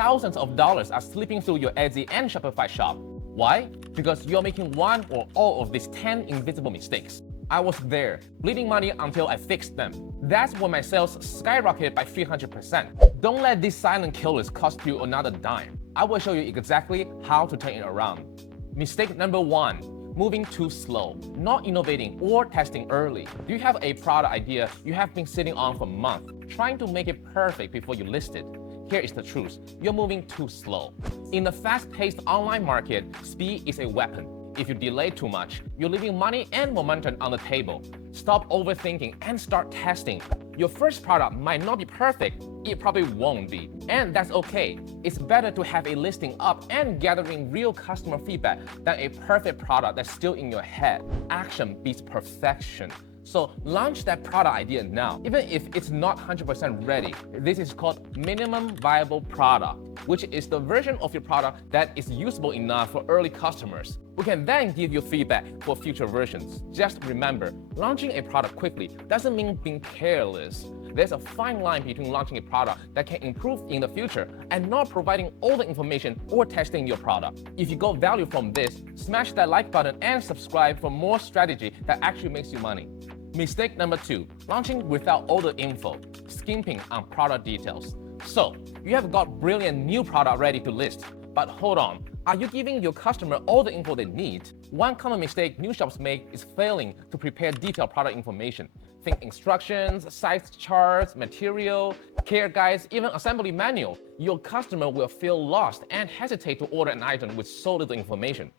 thousands of dollars are slipping through your Etsy and Shopify shop. Why? Because you're making one or all of these 10 invisible mistakes. I was there, bleeding money until I fixed them. That's when my sales skyrocketed by 300%. Don't let these silent killers cost you another dime. I will show you exactly how to turn it around. Mistake number 1, moving too slow, not innovating or testing early. Do you have a product idea you have been sitting on for months, trying to make it perfect before you list it? Here is the truth, you're moving too slow. In the fast-paced online market, speed is a weapon. If you delay too much, you're leaving money and momentum on the table. Stop overthinking and start testing. Your first product might not be perfect, it probably won't be, and that's okay. It's better to have a listing up and gathering real customer feedback than a perfect product that's still in your head. Action beats perfection. So launch that product idea now, even if it's not 100% ready. This is called minimum viable product, which is the version of your product that is usable enough for early customers. We can then give you feedback for future versions. Just remember, launching a product quickly doesn't mean being careless. There's a fine line between launching a product that can improve in the future and not providing all the information or testing your product. If you got value from this, smash that like button and subscribe for more strategy that actually makes you money. Mistake number 2, launching without all the info, skimping on product details. So, you have got brilliant new product ready to list, but hold on, are you giving your customer all the info they need? One common mistake new shops make is failing to prepare detailed product information. Think instructions, size charts, material, care guides, even assembly manual. Your customer will feel lost and hesitate to order an item with so little information.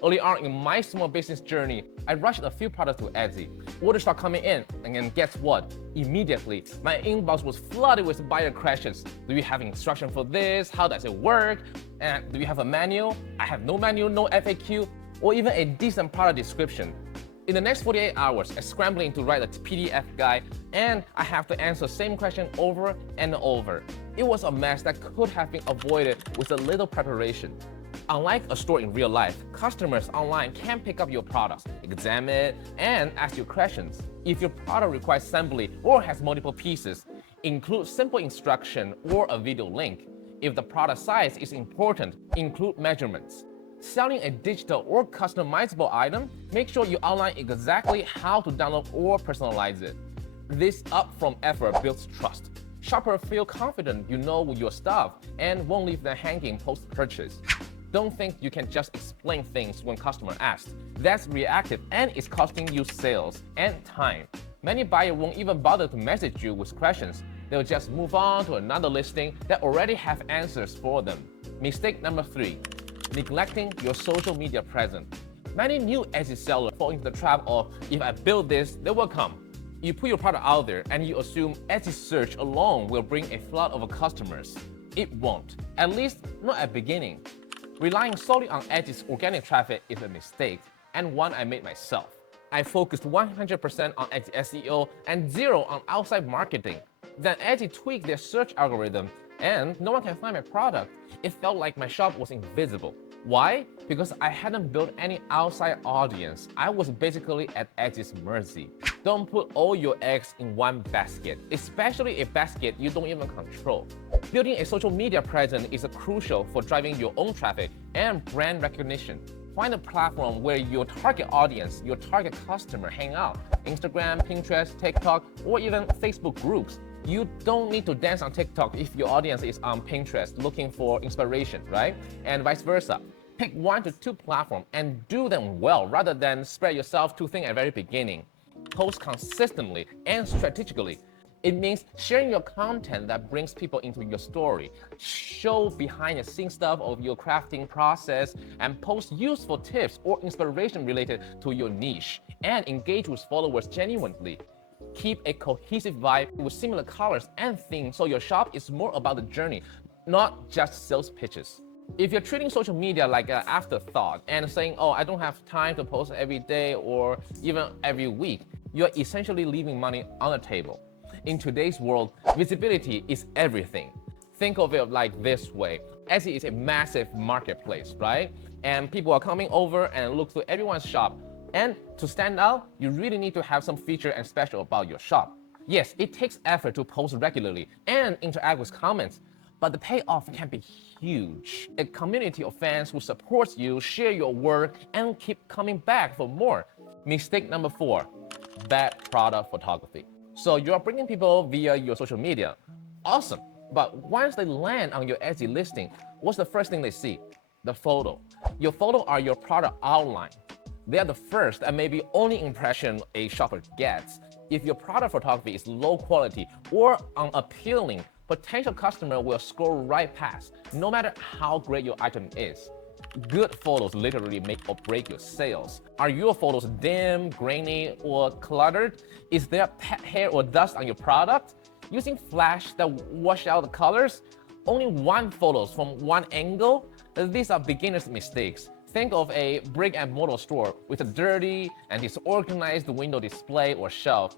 Early on in my small business journey, I rushed a few products to Etsy. Orders start coming in, and then guess what? Immediately, my inbox was flooded with buyer questions. Do you have instruction for this? How does it work? And do you have a manual? I have no manual, no FAQ, or even a decent product description. In the next 48 hours, I'm scrambling to write a PDF guide, and I have to answer the same question over and over. It was a mess that could have been avoided with a little preparation. Unlike a store in real life, customers online can pick up your products, examine it, and ask you questions. If your product requires assembly or has multiple pieces, include simple instruction or a video link. If the product size is important, include measurements. Selling a digital or customizable item, make sure you outline exactly how to download or personalize it. This upfront effort builds trust. Shoppers feel confident you know your stuff and won't leave them hanging post-purchase. Don't think you can just explain things when customer asks. That's reactive and it's costing you sales and time. Many buyers won't even bother to message you with questions. They'll just move on to another listing that already have answers for them. Mistake number 3, neglecting your social media presence. Many new Etsy sellers fall into the trap of, if I build this, they will come. You put your product out there and you assume Etsy search alone will bring a flood of customers. It won't, at least not at beginning. Relying solely on Etsy's organic traffic is a mistake, and one I made myself. I focused 100% on Etsy SEO and 0 on outside marketing. Then Etsy tweaked their search algorithm, and no one can find my product. It felt like my shop was invisible. Why? Because I hadn't built any outside audience. I was basically at Etsy's mercy. Don't put all your eggs in one basket, especially a basket you don't even control. Building a social media presence is crucial for driving your own traffic and brand recognition. Find a platform where your target audience, your target customer hang out. Instagram, Pinterest, TikTok, or even Facebook groups. You don't need to dance on TikTok if your audience is on Pinterest looking for inspiration, right? And vice versa. Pick 1 to 2 platforms and do them well rather than spread yourself too thin at the very beginning. Post consistently and strategically. It means sharing your content that brings people into your story. Show behind the scenes stuff of your crafting process and post useful tips or inspiration related to your niche and engage with followers genuinely. Keep a cohesive vibe with similar colors and themes so your shop is more about the journey, not just sales pitches. If you're treating social media like an afterthought and saying, oh, I don't have time to post every day or even every week, you're essentially leaving money on the table. In today's world, visibility is everything. Think of it like this way. Etsy is a massive marketplace, right? And people are coming over and look through everyone's shop. And to stand out, you really need to have some feature and special about your shop. Yes, it takes effort to post regularly and interact with comments, but the payoff can be huge. A community of fans who supports you, share your work, and keep coming back for more. Mistake number 4, bad product photography. So you're bringing people via your social media. Awesome. But once they land on your Etsy listing, what's the first thing they see? The photo. Your photo are your product outline. They are the first and maybe only impression a shopper gets. If your product photography is low quality or unappealing, potential customer will scroll right past, no matter how great your item is. Good photos literally make or break your sales. Are your photos dim, grainy, or cluttered? Is there pet hair or dust on your product? Using flash that wash out the colors? Only one photos from one angle? These are beginner's mistakes. Think of a brick and mortar store with a dirty and disorganized window display or shelf.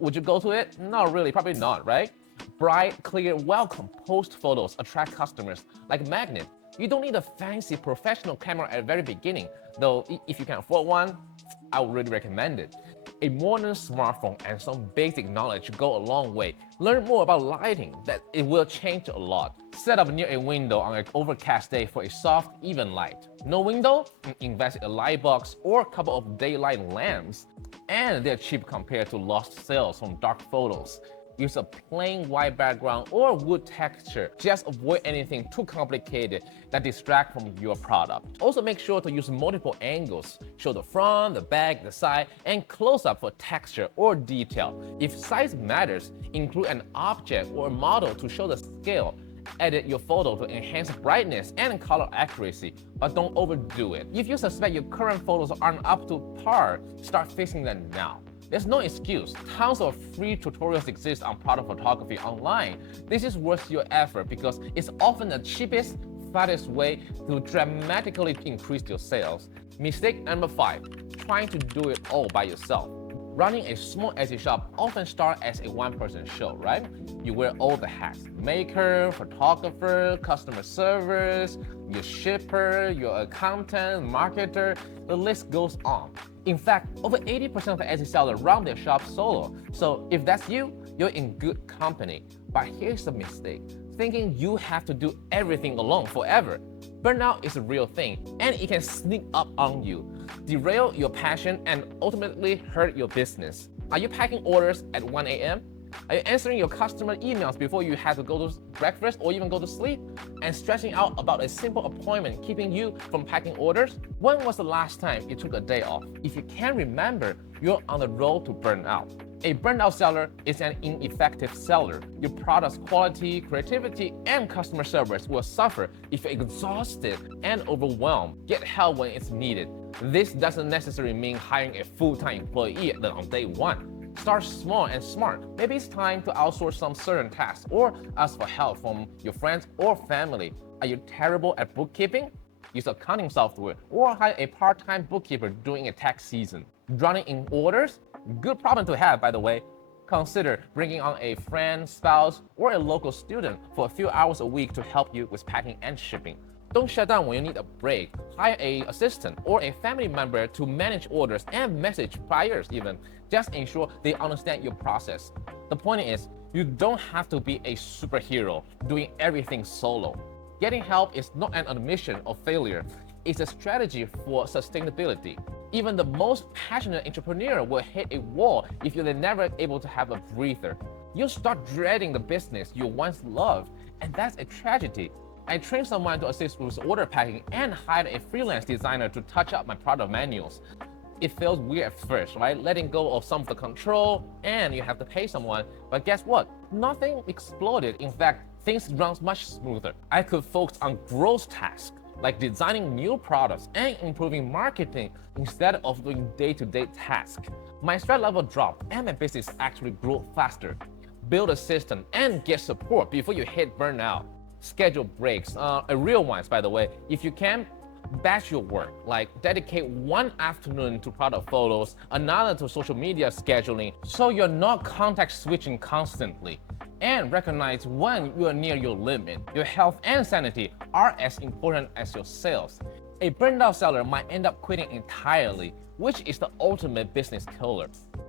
Would you go to it? Not really, probably not, right? Bright, clear, well-composed photos attract customers like magnet. You don't need a fancy professional camera at the very beginning, though if you can afford one, I would really recommend it. A modern smartphone and some basic knowledge go a long way. Learn more about lighting, that it will change a lot. Set up near a window on an overcast day for a soft, even light. No window? Invest in a light box or a couple of daylight lamps. And they're cheap compared to lost sales from dark photos. Use a plain white background or wood texture. Just avoid anything too complicated that distract from your product. Also make sure to use multiple angles. Show the front, the back, the side, and close up for texture or detail. If size matters, include an object or a model to show the scale. Edit your photo to enhance brightness and color accuracy, but don't overdo it. If you suspect your current photos aren't up to par, start fixing them now. There's no excuse. Tons of free tutorials exist on product photography online. This is worth your effort because it's often the cheapest, fastest way to dramatically increase your sales. Mistake number 5, trying to do it all by yourself. Running a small Etsy shop often starts as a one-person show, right? You wear all the hats: maker, photographer, customer service, your shipper, your accountant, marketer, the list goes on. In fact, over 80% of the Etsy sellers run their shop solo. So if that's you, you're in good company. But here's the mistake: thinking you have to do everything alone forever. Burnout is a real thing, and it can sneak up on you, derail your passion, and ultimately hurt your business. Are you packing orders at 1 a.m.? Are you answering your customer emails before you have to go to breakfast or even go to sleep? And stressing out about a simple appointment keeping you from packing orders? When was the last time you took a day off? If you can't remember, you're on the road to burnout. A burnout seller is an ineffective seller. Your product's quality, creativity, and customer service will suffer if you're exhausted and overwhelmed. Get help when it's needed. This doesn't necessarily mean hiring a full-time employee on day one. Start small and smart. Maybe it's time to outsource some certain tasks or ask for help from your friends or family. Are you terrible at bookkeeping? Use accounting software or hire a part-time bookkeeper during a tax season. Running in orders? Good problem to have, by the way. Consider bringing on a friend, spouse, or a local student for a few hours a week to help you with packing and shipping. Don't shut down when you need a break. Hire an assistant or a family member to manage orders and message buyers even. Just ensure they understand your process. The point is, you don't have to be a superhero doing everything solo. Getting help is not an admission of failure. It's a strategy for sustainability. Even the most passionate entrepreneur will hit a wall if you're never able to have a breather. You'll start dreading the business you once loved, and that's a tragedy. I trained someone to assist with order packing and hired a freelance designer to touch up my product manuals. It feels weird at first, right? Letting go of some of the control, and you have to pay someone. But guess what? Nothing exploded. In fact, things run much smoother. I could focus on growth tasks, like designing new products and improving marketing instead of doing day-to-day tasks. My stress level dropped and my business actually grew faster. Build a system and get support before you hit burnout. Schedule breaks, real ones by the way. If you can, batch your work, like dedicate one afternoon to product photos, another to social media scheduling, so you're not context switching constantly. And recognize when you are near your limit. Your health and sanity are as important as your sales. A burned out seller might end up quitting entirely, which is the ultimate business killer.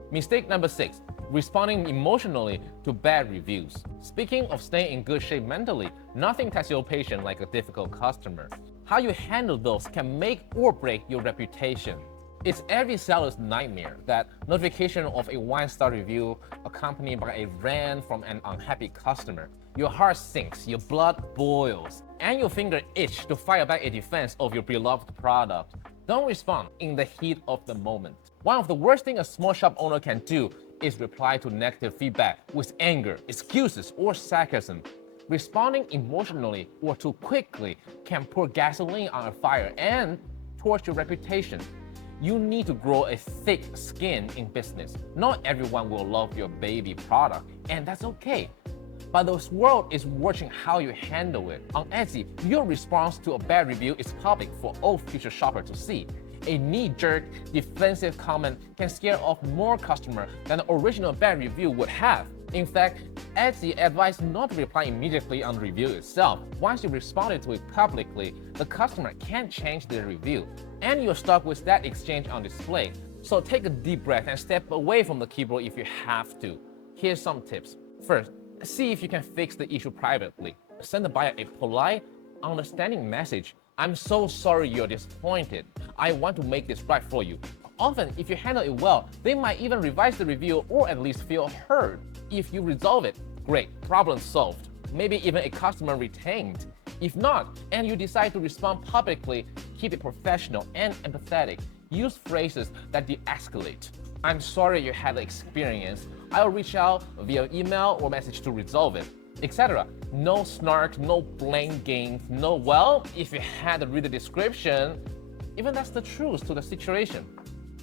Mistake number 6, responding emotionally to bad reviews. Speaking of staying in good shape mentally, nothing tests your patience like a difficult customer. How you handle those can make or break your reputation. It's every seller's nightmare, that notification of a 1-star review accompanied by a rant from an unhappy customer. Your heart sinks, your blood boils, and your finger itch to fire back a defense of your beloved product. Don't respond in the heat of the moment. One of the worst things a small shop owner can do is reply to negative feedback with anger, excuses, or sarcasm. Responding emotionally or too quickly can pour gasoline on a fire and torch your reputation. You need to grow a thick skin in business. Not everyone will love your baby product, and that's okay. But the world is watching how you handle it. On Etsy, your response to a bad review is public for all future shoppers to see. A knee-jerk, defensive comment can scare off more customers than the original bad review would have. In fact, Etsy advises not to reply immediately on the review itself. Once you responded to it publicly, the customer can't change their review, and you're stuck with that exchange on display. So take a deep breath and step away from the keyboard if you have to. Here's some tips. First, see if you can fix the issue privately. Send the buyer a polite, understanding message. I'm so sorry you're disappointed. I want to make this right for you. Often, if you handle it well, they might even revise the review or at least feel heard. If you resolve it, great, problem solved. Maybe even a customer retained. If not, and you decide to respond publicly, keep it professional and empathetic. Use phrases that de-escalate. I'm sorry you had the experience. I'll reach out via email or message to resolve it, etc. No snark, no blame games, no, well, if you had to read the description, even that's the truth to the situation.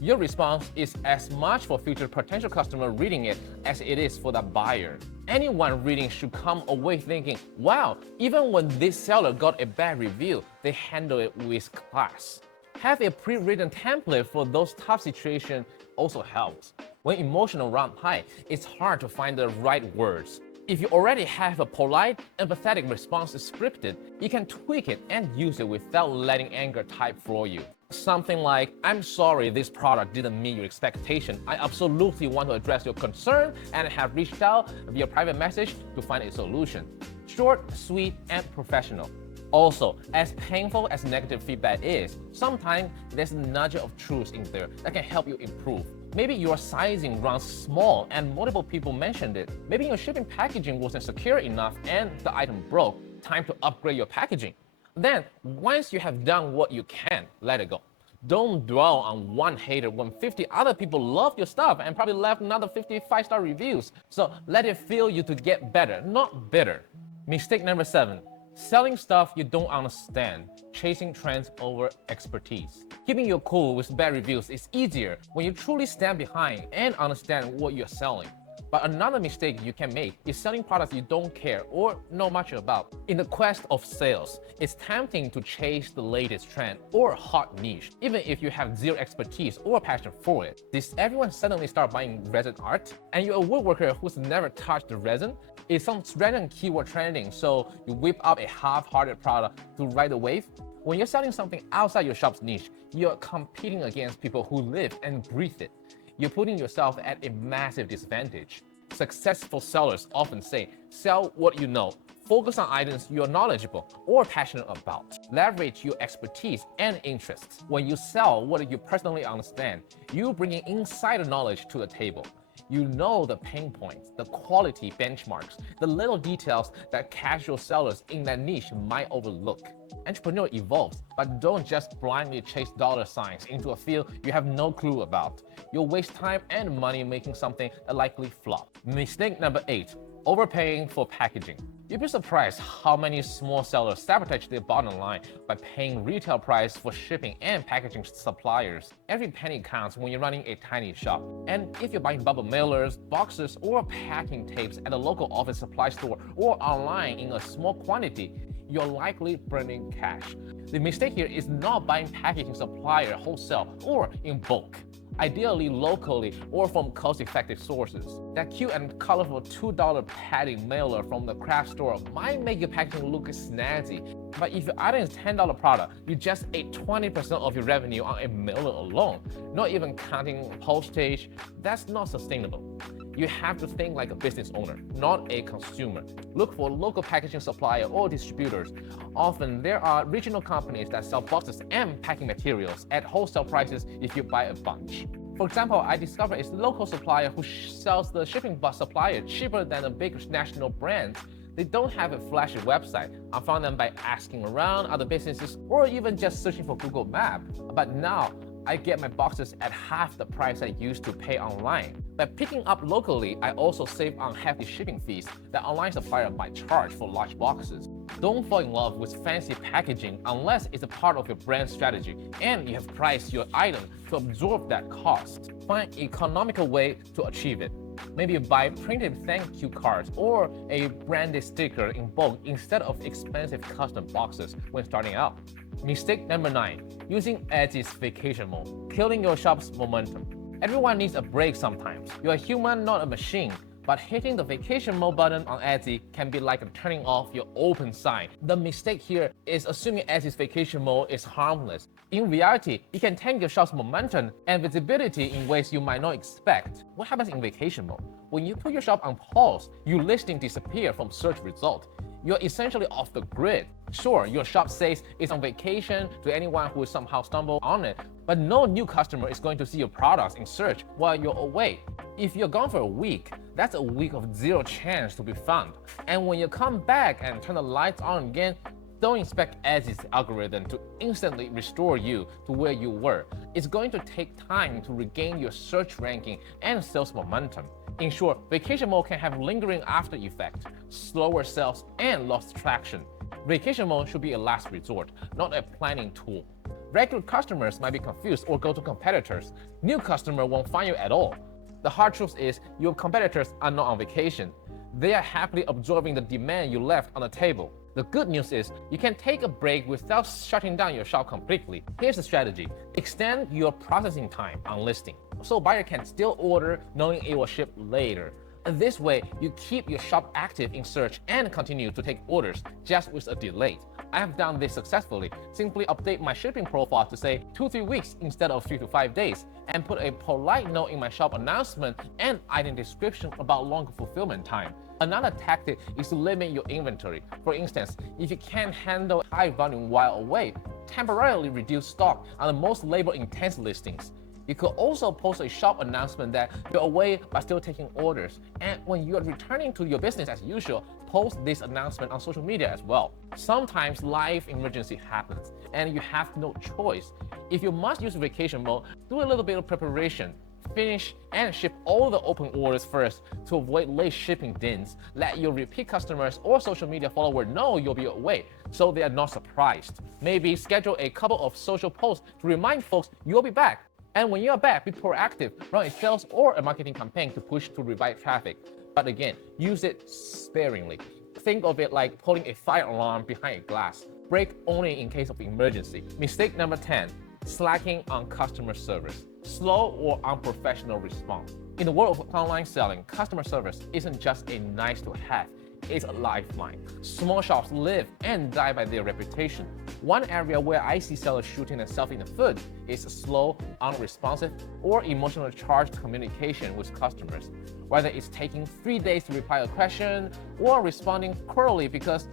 Your response is as much for future potential customer reading it as it is for the buyer. Anyone reading should come away thinking, wow, even when this seller got a bad review, they handle it with class. Have a pre-written template for those tough situations also helps. When emotional run high, it's hard to find the right words. If you already have a polite, empathetic response scripted, you can tweak it and use it without letting anger type for you. Something like, I'm sorry this product didn't meet your expectation. I absolutely want to address your concern and have reached out via private message to find a solution. Short, sweet, and professional. Also, as painful as negative feedback is, sometimes there's a nudge of truth in there that can help you improve. Maybe your sizing runs small and multiple people mentioned it. Maybe your shipping packaging wasn't secure enough and the item broke. Time to upgrade your packaging. Then, once you have done what you can, let it go. Don't dwell on one hater when 50 other people love your stuff and probably left another 50 5-star reviews. So let it fuel you to get better, not bitter. Mistake number 7. Selling stuff you don't understand, chasing trends over expertise. Keeping your cool with bad reviews is easier when you truly stand behind and understand what you're selling. But another mistake you can make is selling products you don't care or know much about. In the quest of sales, it's tempting to chase the latest trend or hot niche, even if you have zero expertise or passion for it. Does everyone suddenly start buying resin art? And you're a woodworker who's never touched the resin? Is some random keyword trending, so you whip up a half-hearted product to ride the wave? When you're selling something outside your shop's niche, you're competing against people who live and breathe it. You're putting yourself at a massive disadvantage. Successful sellers often say, sell what you know, focus on items you're knowledgeable or passionate about. Leverage your expertise and interests. When you sell what you personally understand, you're bringing insider knowledge to the table. You know the pain points, the quality benchmarks, the little details that casual sellers in that niche might overlook. Entrepreneur evolves, but don't just blindly chase dollar signs into a field you have no clue about. You'll waste time and money making something that likely flop. Mistake number 8, overpaying for packaging. You'd be surprised how many small sellers sabotage their bottom line by paying retail price for shipping and packaging suppliers. Every penny counts when you're running a tiny shop. And if you're buying bubble mailers, boxes, or packing tapes at a local office supply store or online in a small quantity, you're likely burning cash. The mistake here is not buying packaging supplier wholesale or in bulk. ideally locally or from cost-effective sources. That cute and colorful $2 padding mailer from the craft store might make your packaging look snazzy, but if your item is $10 product, you just ate 20% of your revenue on a mailer alone, not even counting postage. That's not sustainable. You have to think like a business owner, not a consumer. Look for local packaging supplier or distributors. Often there are regional companies that sell boxes and packing materials at wholesale prices if you buy a bunch. For example, I discovered a local supplier who sells the shipping box supplier cheaper than a big national brand. They don't have a flashy website. I found them by asking around other businesses or even just searching for Google Maps. But now, I get my boxes at half the price I used to pay online. By picking up locally, I also save on hefty shipping fees that online supplier might charge for large boxes. Don't fall in love with fancy packaging unless it's a part of your brand strategy and you have priced your item to absorb that cost. Find an economical way to achieve it. Maybe buy printed thank you cards or a branded sticker in bulk instead of expensive custom boxes when starting out. Mistake number 9, using Etsy's vacation mode, killing your shop's momentum. Everyone needs a break sometimes. You're a human, not a machine. But hitting the vacation mode button on Etsy can be like turning off your open sign. The mistake here is assuming Etsy's vacation mode is harmless. In reality, it can tank your shop's momentum and visibility in ways you might not expect. What happens in vacation mode? When you put your shop on pause, your listing disappears from search result. You're essentially off the grid. Sure, your shop says it's on vacation to anyone who somehow stumbled on it, but no new customer is going to see your products in search while you're away. If you're gone for a week, that's a week of zero chance to be found. And when you come back and turn the lights on again, don't expect Etsy's algorithm to instantly restore you to where you were. It's going to take time to regain your search ranking and sales momentum. In short, vacation mode can have lingering after effect, slower sales, and lost traction. Vacation mode should be a last resort, not a planning tool. Regular customers might be confused or go to competitors. New customers won't find you at all. The hard truth is your competitors are not on vacation. They are happily absorbing the demand you left on the table. The good news is you can take a break without shutting down your shop completely. Here's the strategy. Extend your processing time on listing, so buyer can still order knowing it will ship later. And this way, you keep your shop active in search and continue to take orders just with a delay. I have done this successfully. Simply update my shipping profile to say 2-3 weeks instead of 3 to 5 days, and put a polite note in my shop announcement and item description about longer fulfillment time. Another tactic is to limit your inventory. For instance, if you can't handle high volume while away, temporarily reduce stock on the most labor-intense listings. You could also post a shop announcement that you're away but still taking orders. And when you're returning to your business as usual, post this announcement on social media as well. Sometimes life emergency happens and you have no choice. If you must use vacation mode, do a little bit of preparation. Finish and ship all the open orders first to avoid late shipping dings. Let your repeat customers or social media followers know you'll be away so they are not surprised. Maybe schedule a couple of social posts to remind folks you'll be back. And when you're back, be proactive, run a sales or a marketing campaign to push to revive traffic. But again, use it sparingly. Think of it like pulling a fire alarm behind a glass. Break only in case of emergency. Mistake number 10, slacking on customer service. Slow or unprofessional response. In the world of online selling, customer service isn't just a nice to have. It's a lifeline. Small shops live and die by their reputation. One area where I see sellers shooting themselves in the foot is slow, unresponsive, or emotionally charged communication with customers. Whether it's taking 3 days to reply a question or responding quarterly because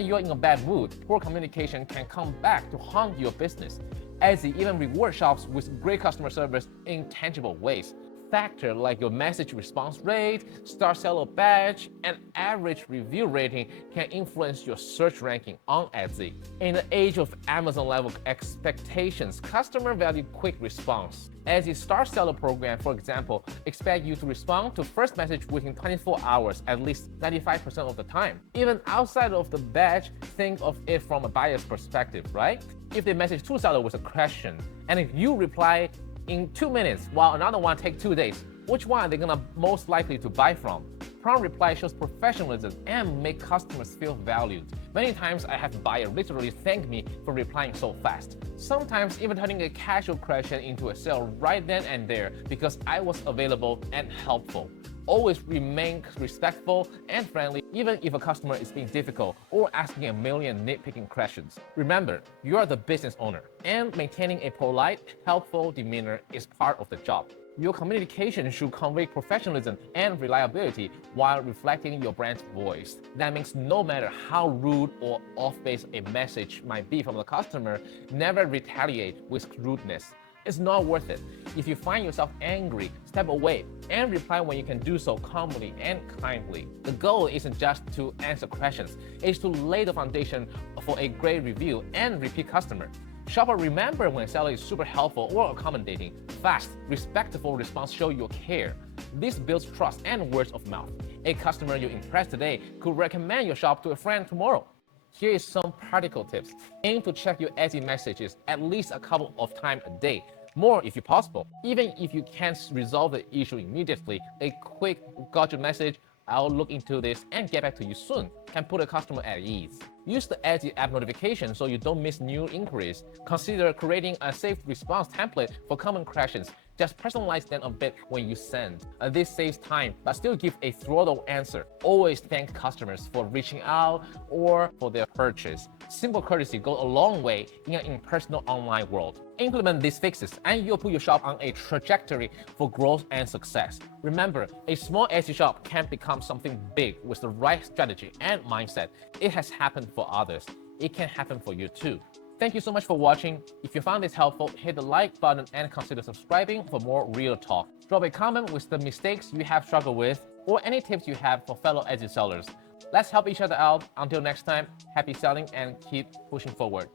you're in a bad mood, poor communication can come back to haunt your business. Etsy even rewards shops with great customer service in tangible ways. Factors like your message response rate, star seller badge, and average review rating can influence your search ranking on Etsy. In the age of Amazon-level expectations, customers value quick response. Etsy's star seller program, for example, expects you to respond to first message within 24 hours at least 95% of the time. Even outside of the badge, think of it from a buyer's perspective, right? If they message two sellers with a question, and if you reply in 2 minutes while another one takes 2 days, which one are they gonna most likely to buy from? prompt reply shows professionalism and make customers feel valued. Many times I have buyers literally thank me for replying so fast. Sometimes even turning a casual question into a sale right then and there because I was available and helpful. Always remain respectful and friendly even if a customer is being difficult or asking a million nitpicking questions. Remember, you are the business owner, and maintaining a polite, helpful demeanor is part of the job. Your communication should convey professionalism and reliability while reflecting your brand's voice. That means no matter how rude or off-base a message might be from the customer, never retaliate with rudeness. It's not worth it. If you find yourself angry, step away and reply when you can do so calmly and kindly. The goal isn't just to answer questions, it's to lay the foundation for a great review and repeat customer. Shopper remember when seller is super helpful or accommodating. Fast, respectful response show you care. This builds trust and words of mouth. A customer you impress today could recommend your shop to a friend tomorrow. Here is some practical tips. Aim to check your Etsy messages at least a couple of times a day. More if possible. Even if you can't resolve the issue immediately, a quick "got your message, I'll look into this and get back to you soon" can put a customer at ease. Use the Etsy app notification so you don't miss new inquiries. Consider creating a safe response template for common questions. Just personalize them a bit when you send. This saves time, but still give a thorough answer. Always thank customers for reaching out or for their purchase. Simple courtesy goes a long way in an impersonal online world. Implement these fixes and you'll put your shop on a trajectory for growth and success. Remember, a small Etsy shop can become something big with the right strategy and mindset. It has happened for others. It can happen for you too. Thank you so much for watching. If you found this helpful, hit the like button and consider subscribing for more real talk. Drop a comment with the mistakes you have struggled with or any tips you have for fellow Etsy sellers. Let's help each other out. Until next time, happy selling and keep pushing forward.